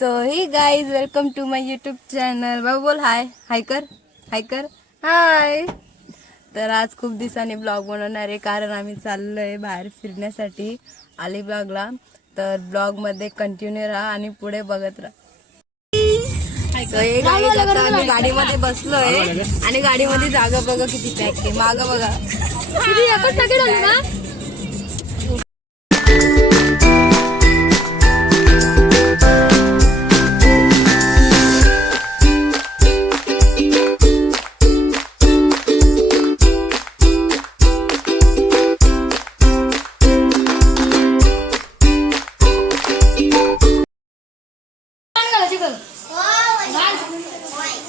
So hi guys welcome to my YouTube channel. बाबा बोल हाय. हाय कर. हाय कर. हाय. तर आज खूप दिवसांनी ब्लॉग बनवणार आहे कारण आम्ही चाललोय बाहेर फिरण्यासाठी अलिबागला. तर ब्लॉग मध्ये कंटिन्यू राहा आणि पुढे बघत राहा. आता आम्ही गाडीमध्ये बसलोय आणि गाडीमध्ये जागा बघा किती पॅक आहे. मागं बघा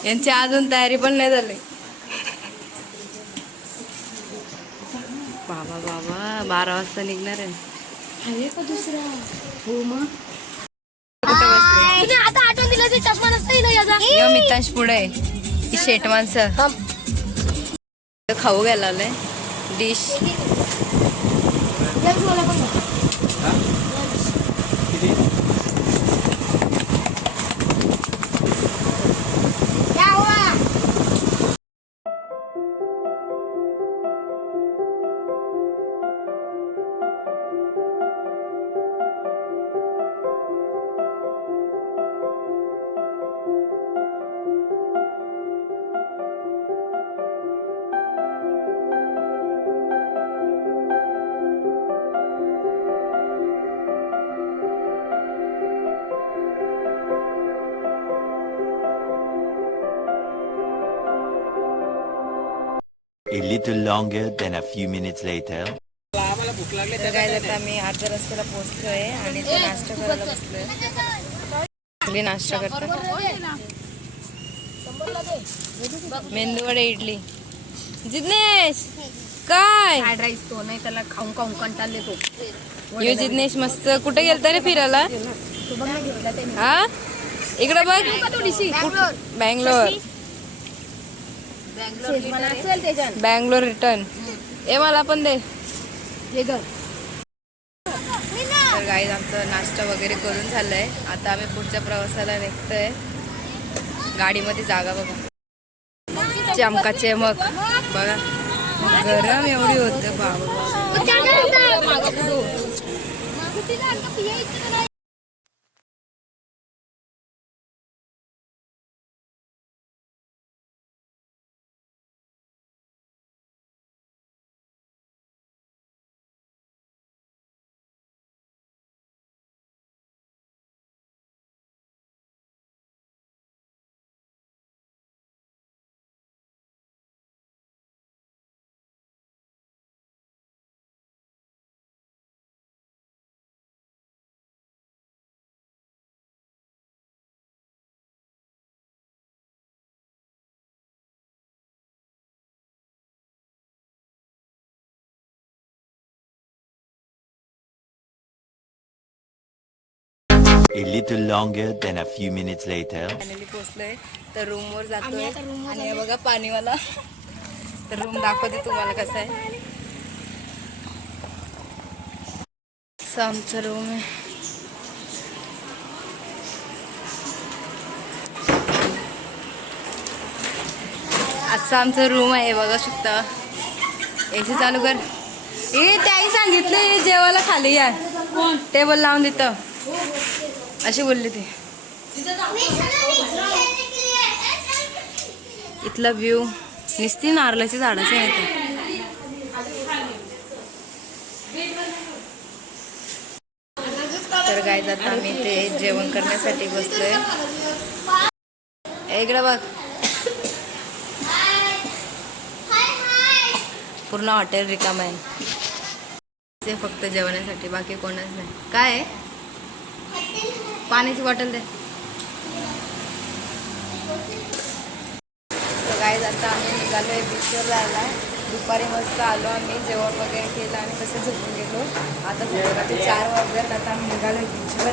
यांची अजून तयारी पण नाही झाली. बाबा 12 वाजता निघणार आहे का दुसरा. हो मग आता आठवण दिलं ते चष्मा नसता मितांश पुढे शेट माणसं खाऊ घ्यायला आलंय dish. A little longer than a few minutes later. तर काय जातं आम्ही अर्ध्या रस्त्याला पोहोचलोय आणि ते नाश्ता करायला बसलोय. नाश्ता करतो मेंदूवडे इडली. जिग्नेश काय राईस तो नाही त्याला खाऊन खाऊन कंटाळले तो. यो जिग्नेश मस्त कुठे गेलता रे फिरायला. हा इकडे बघ बँगलोर बँगलोर रिटर्न. ए मला पण दे. तर गाईज आमचं नाश्ता वगैरे करून झालंय. आता आम्ही पुढच्या प्रवासाला निघतोय. गाडीमध्ये जागा बघा चमका चमक बघा. गरम एवढी होते बाबा. A little longer than a few minutes later. Finally पोहोचलोय. तर रूम वर जातोय आणि हे बघा पाणीवाला. तर रूम दाखवते तुम्हाला कसं आहे. असं आमचं रूम आहे. असं आमचं रूम आहे बघा शकता. एसी चालू कर. ए त्याही सांगितलं जेवायला खाली या टेबल लावून देतं अशी बोलली ती. इथला व्ह्यू नुसती नारळाची झाडाची आहे. तर गाय जात आम्ही ते जेवण करण्यासाठी बसलोय. इकडे बघ पूर्ण हॉटेल रिकाम आहे. ते फक्त जेवणासाठी बाकी कोणच नाही. काय आहे पाण्याची बॉटल दे. तर काय आता आम्ही निघालोय बीचवर जायला. दुपारी मस्त आलो आम्ही जेवण वगैरे केलं आणि कसं झोपून गेलो. आता रात्री 4 वाजल्यात. आता आम्ही निघालोय बीचवर.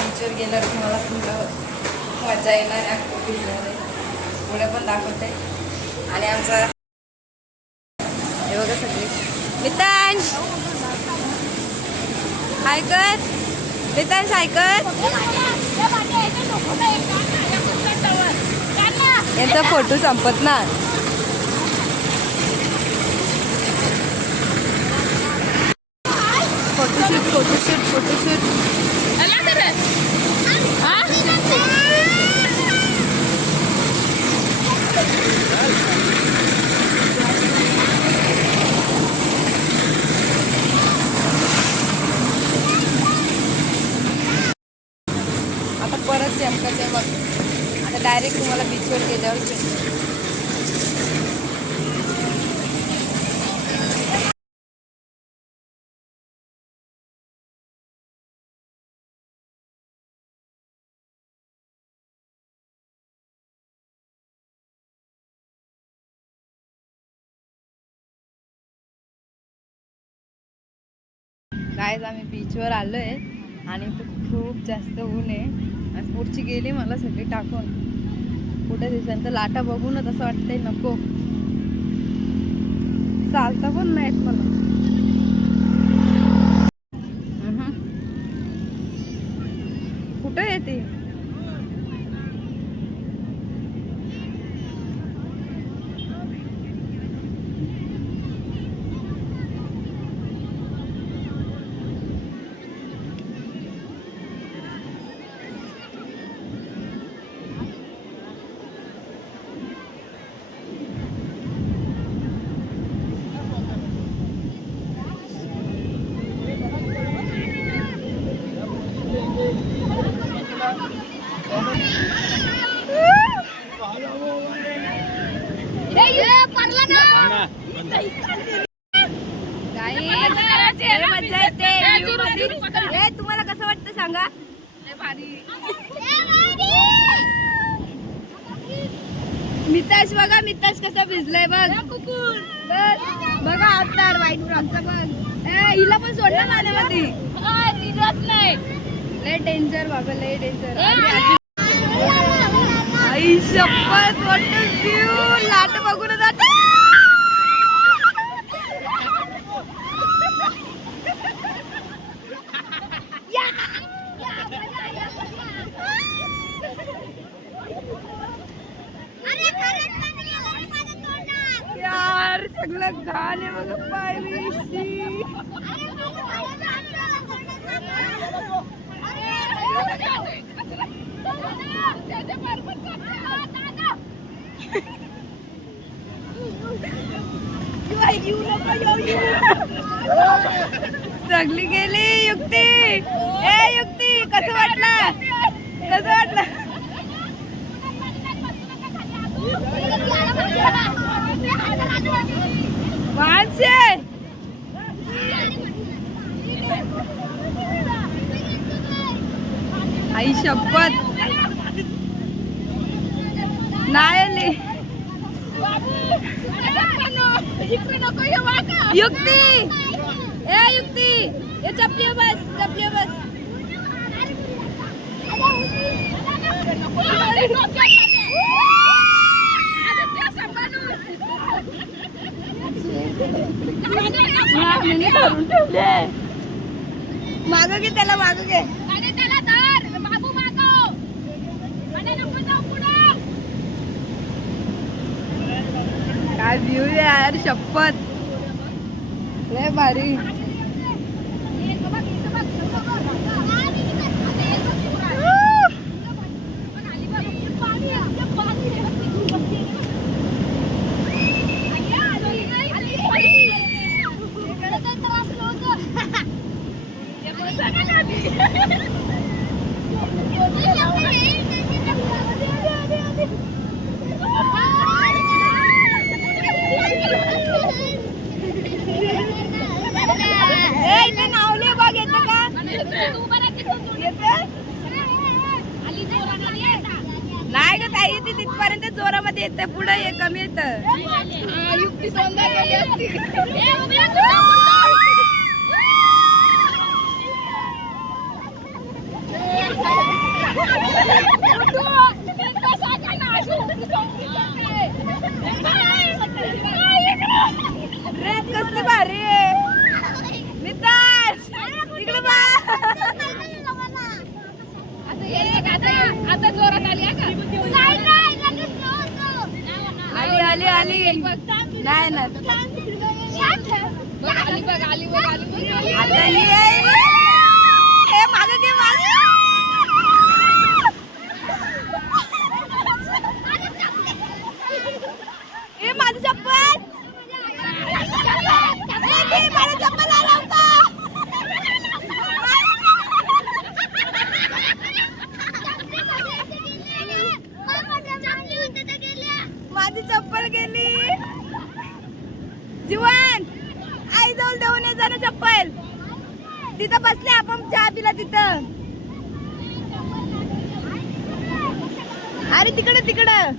बीचवर गेल्यावर तुम्हाला खूप मजा येणार आहे. भिजणार आहे पुढे पण दाखवते. आणि आमचा हे बघा सगळी मितांश हाय कर. मितांश हाय कर. यांचा फोटो संपत ना. फोटोशूट आता परत चमकाचं आहे बघ. आता डायरेक्ट तुम्हाला बीचवर गेल्यावर भेटतो. गाईज आम्ही बीचवर आलो आहे आणि इथं खूप जास्त ऊन आहे आणि पुढची गेली मला सगळी टाकून. कुठे दिवसांत लाटा बघूनच असं वाटतंय नको, चालता पण नाहीत मला. कुठं येते तुम्हाला कसं वाटतं सांगा. मिताश बघा, मिताश कसा भिजलाय बघ. बघा अवतार वाईट फ्रॉकचा बघ. हिला पण सोडलं पाण्यामध्ये. लय डेंजर बाबा, लय डेंजर. आई शपथ वाटत लाट बघून जात. यार सगळं घाण आहे बघ पाय बिशी. सगळी गेली. युक्ती, ए युक्ती कसं वाटलं, कसं वाटलं. माणसे आई शपथ नाही आली. युक्ती, ए युक्ती, ये चपली बस, चपली बस. मागं घे त्याला, मागं घे. काय व्ह्यू यार शपथ, लय भारी. नाही ग ताई, ती तिथपर्यंत जोरामध्ये येते, पुढे ये कमी येत. युक्ती सोंदा गेली असती. रेत कसली भारी आहे. निताश इकडे बा. आता आता हे माझं ते माझं. हे माझं चप्पल. हे माझं चप्पल आला होता. माझी चप्पल गेली. जीवन आई जवळ देऊन ये जा ना चप्पल. तिथं बसले आपण चहा पिला तिथं. अरे तिकडं तिकडं.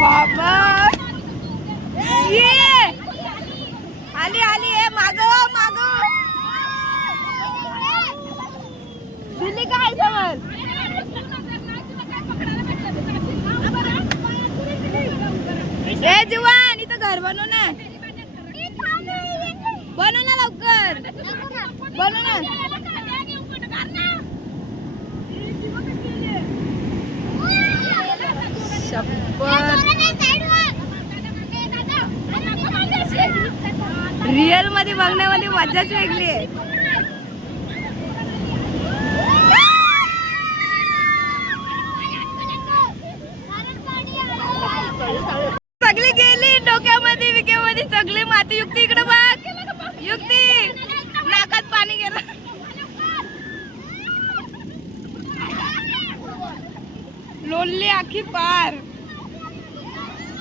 बाबा ये आली आली आहे. माग माग दिल्ली काय समज. ए जीवन इथं घर बनव ना. बनव ना लवकर. बनव ना. रिअल मध्ये बघण्यामध्ये मजाच वेगळी आहे. सगळी गेली डोक्यामध्ये विकेमध्ये सगळी माती. युक्ती इकडे बघ. युक्ती नाकात पाणी गेलं. लोणली आखी पार.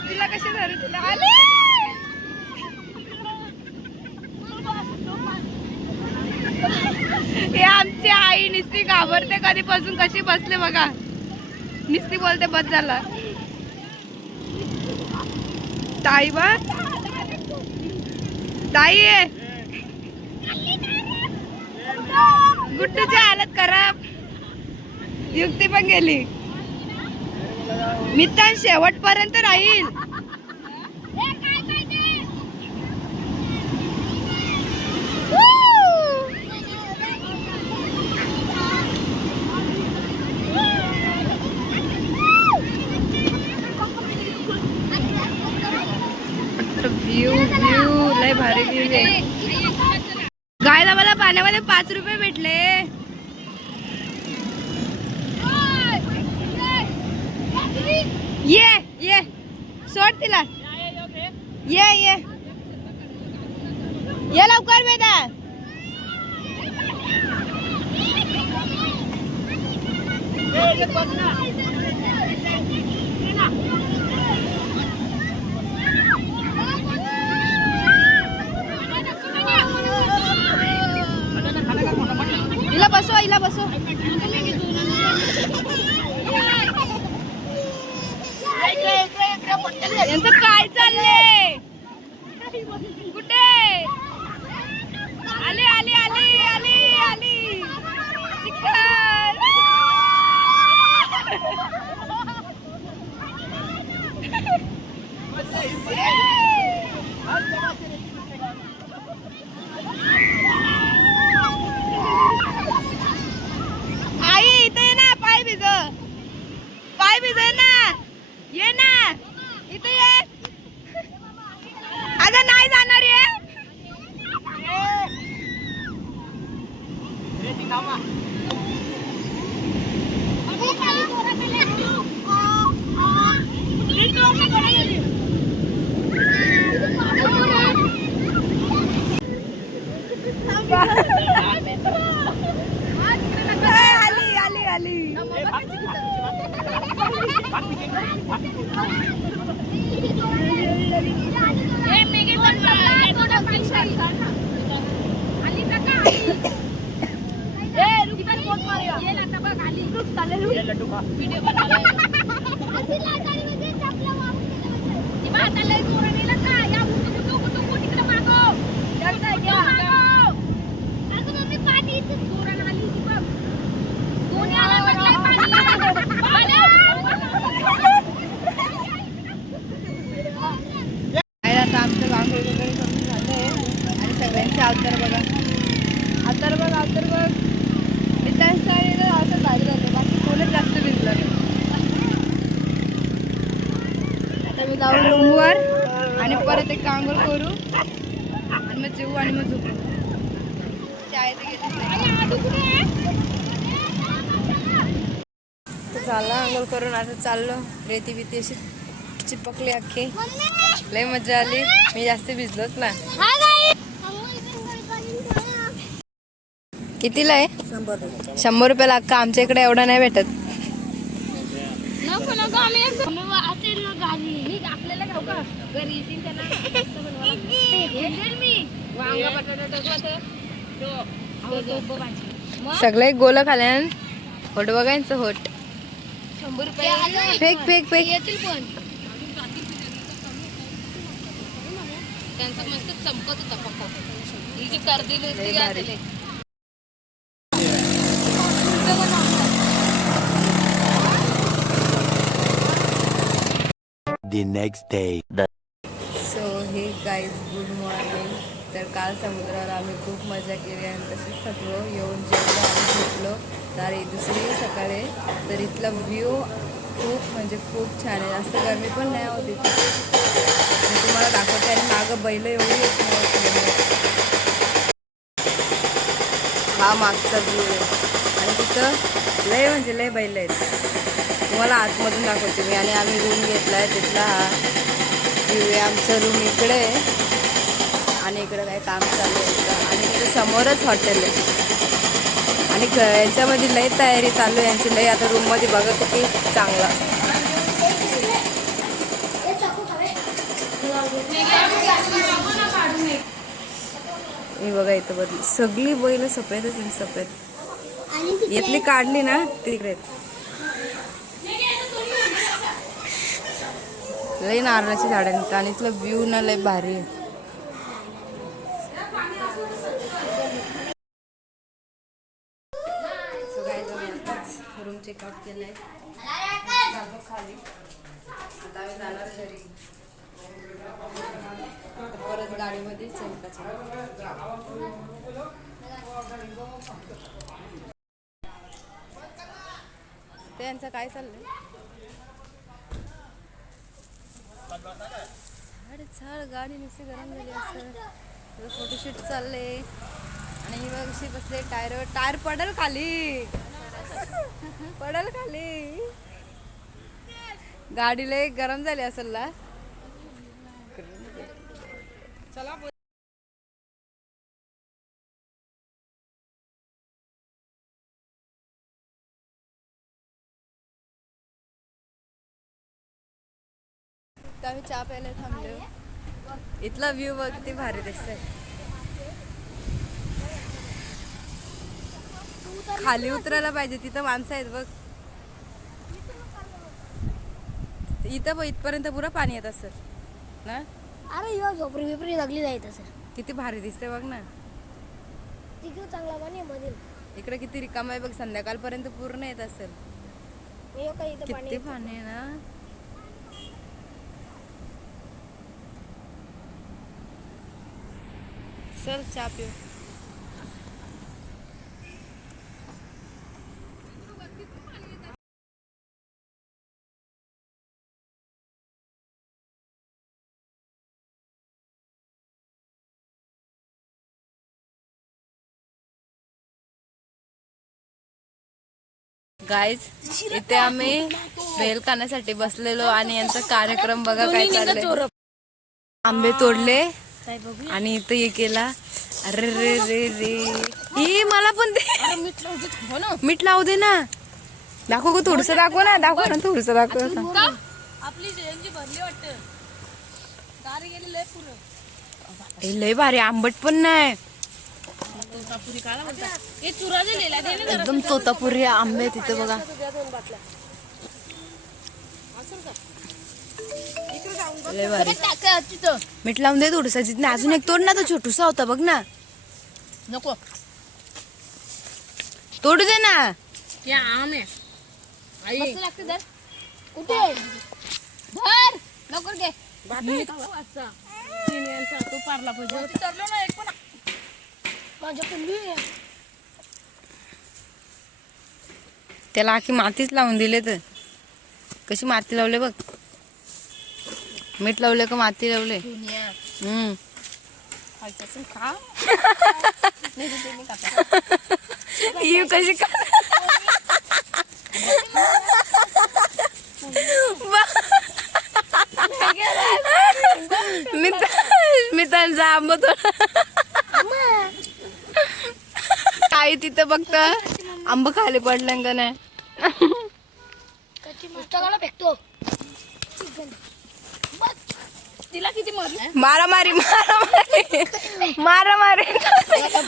तिला कशी धरू. तिला आले. हे आमची आई निस्ती घाबरते कधीपासून. कशी बसले बघा. निस्ती बोलते बस झाला. ताई बा ताई आहे. गुड्डूची हालत खराब. युक्ती पण गेली. मित्रां शेवटपर्यंत राहील. व्ह्यू व्ह्यू लय भारी व्ह्यू आहे. गायला मला पाण्यामध्ये 5 रुपये भेटले. ये ये सोड तिला. ये ये ये लवकर बेटा. हिला बसव. हिला बसव. यांचं काय चाललंय. कुठे आली आली आली आली आली. चिकन. आई इथे ये ना. पाय भिज. पाय भिज ना. ये ना इथे ये. अगं नाही जाणार आहे. आली आली आली. आता आमचं गांघोळ वगैरे करून झालंय आणि सगळ्यांचे अवतार बघा. अवतार बघ अवतार बघ. मित्रांसाठी अवतार भारी झालं. बाकी कोणच जास्त भिजलं नाही. आम्ही जाऊ रूमवर आणि परत एक आंघोळ करू आणि मग जेवू आणि मग झोपू. झालं आंघोळ करून आता चाललो. रेती बिती अशी चिपकली अख्खी. लय मजा आली. मी जास्त भिजलोच ना. कितीला आहे? 100 रुपयाला अक्का. आमच्या इकडे एवढा नाही भेटत. सगळे गोल खाल्यान होट बघायचं. होट 100 रुपये. फेक फेक फेक येतील पण त्यांचा मस्त चमकत होता पक्का. ही जी कर दिली होती The next day. सो हे गाईज गुड मॉर्निंग. तर काल समुद्रावर आम्ही खूप मजा केली आणि तसेच थकलो. येऊन जेवलो आणि झोपलो. तर दुसरी सकाळी तर इथला व्ह्यू खूप म्हणजे खूप छान आहे. जास्त गरमी पण नाही होती. मी तुम्हाला दाखवते. आणि मागं बैल एवढी येत नाही. हा मागचा व्ह्यू आहे आणि तिथं लय म्हणजे लय बैल आहेत. तुम्हाला आतमधून दाखवते मी. आणि आम्ही रूम घेतला आहे तिथला हा व्ह्यू आहे. आमचं रूम इकडे आहे आणि इकडं काय काम चालू आहे. आणि इकडे समोरच हॉटेल आहे आणि यांच्यामध्ये लय तयारी चालू आहे यांची. लय आता रूममध्ये बघा किती चांगला. हे बघा इथं बदली सगळी बैल सफेदच आहे. सफेद यातली काढली ना तिकडे लय नारळाची झाड आहेत आणि इथलं व्ह्यू ना लय भारी आहे. रूम चेकआउट केलंय. खाली आता आम्ही जाणार घरी. परत गाडीमध्ये त्यांचं काय चाललंय. झाड गाडी नुसती गरम झाली. असं फोटोशूट चालले आणि ही बघ अशी बसले टायरवर. टायर पडल खाली. पडल खाली. गाडी लय गरम झाली असेल ना. चला आम्ही चहा प्यायला थांबलो. इथला व्ह्यू बघ किती भारी दिसतंय. खाली उतरायला पाहिजे. तिथं माणसं आहेत बघ. इथं बघ इथपर्यंत पुरा पाणी येत असेल ना. अरे झोपडी बिपरी लागली जायत असेल. किती भारी दिसते बघ ना. तिकडे चांगला पाणी मध्ये. इकडे किती रिकाम आहे बघ. संध्याकाळपर्यंत पूर्ण येत असेल. किती पाणी आहे ना. चल चहा पिऊ. गाईज इथे आम्ही भेल खाण्यासाठी बसलेलो आणि यांचा कार्यक्रम बघा काय चाललंय. आंबे तोडले आणि इथं हे केला. अरे रे रे रे ही मला पण दे. मीठ लावू दे ना. दाखव गो थोडस. दाखव ना. दाखव ना थोडस. दाखव. आपली जेंजी भरली वाटतं. गाडी गेली लय पुरं. लय भारी. आंबट पण नाही. तोतापुरी काला बोलता. हे चुरा दिलेला दे ना. एकदम तोतापुरी आंबे तिथे बघा. लय भारी. मीठ लावून दे थोडस. जिथे अजून एक तोड ना. तो छोटूसा होता बघ ना. नको तोडू दे ना. हे आम आहे. आई मस्त लागते धर. कुठे धर लवकर घे. वाचा 3 यांचा तो पारला पाहिजे. उतरलो ना एक पण. माझ्या पिल्ली त्याला आखी मातीच लावून दिले. तर कशी माती लावले बघ. मीठ लावले का माती लावले? दुनिया खायचं असेल खा. नाही तर ते मी खाते. ही कशी का मी त्यांचा आंबा काही तिथं बघत आंब खाली पडलं का नाही. पुस्तकाला फेकतो. तिला किती मारलं? मारामारी मारामारी मारामारी.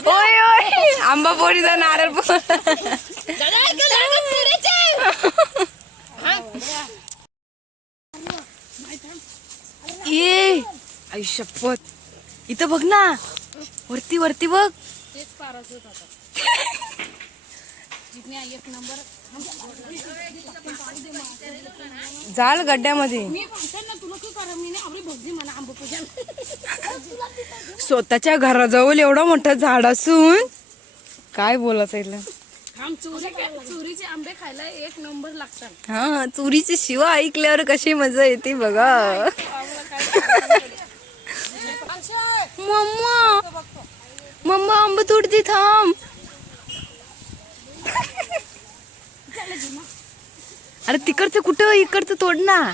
ओय ओय आंबा पोळीचा नारळ ये आई शपथ इथं बघ ना वरती वरती बघ. तेच पाराच होत आता. जिथने एक नंबर जाल गड्ड्यामध्ये. मी सांगते ना तुला की करा मी आवडी भोगली मला आंबा पूजा. स्वतःच्या घराजवळ एवढं मोठं झाड असून काय बोलायचं इथलं. चोरीचे आंबे खायला एक नंबर लागतात. हा चोरीची शिवा ऐकल्यावर कशी मजा येते बघा. मम्मा मम्मा आंबा तोडते थांब. अरे तिकडचं कुठं इकडचं तोड ना.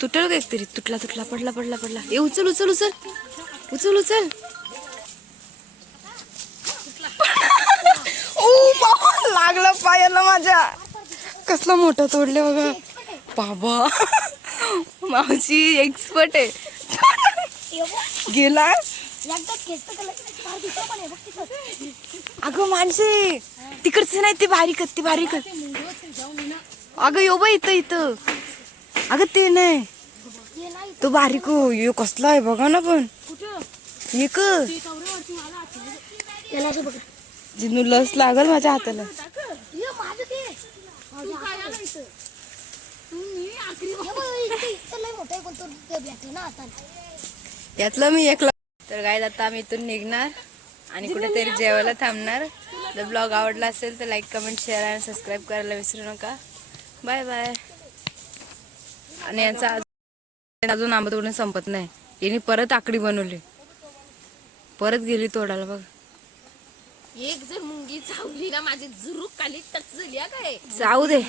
तुटल का तरी तुटला तुटला पडला पडला पडला. ए उचल उचल उचल उचल उचल. ओ बाबा लागला पायाला माझ्या. कसला मोठा तोडले बघा बाबा. मावशी एक्सपर्ट आहे. गेला अगं माणसे तिकडचे नाही ते बारीक ते बारीक. अगं यो बा इथं इथं. अगं ते नाही तो बारीक हो. यो कसला आहे बघा ना पण एक जिनू लस लागल माझ्या हाताला. यातलं मी एक. तर काय आता आम्ही इथून निघणार आणि कुठेतरी जेवायला थांबणार. जर ब्लॉग आवडला असेल तर लाईक कमेंट शेअर आणि सबस्क्राईब करायला विसरू नका. Bye bye. आणि यांचा अजून आंबा तोडून संपत नाही. यांनी परत आकडी बनवली परत गेली तोडायला बघ. एक जर मुंगी चावली ना माझी जुरूक खाली टच झाली काय. जाऊ दे.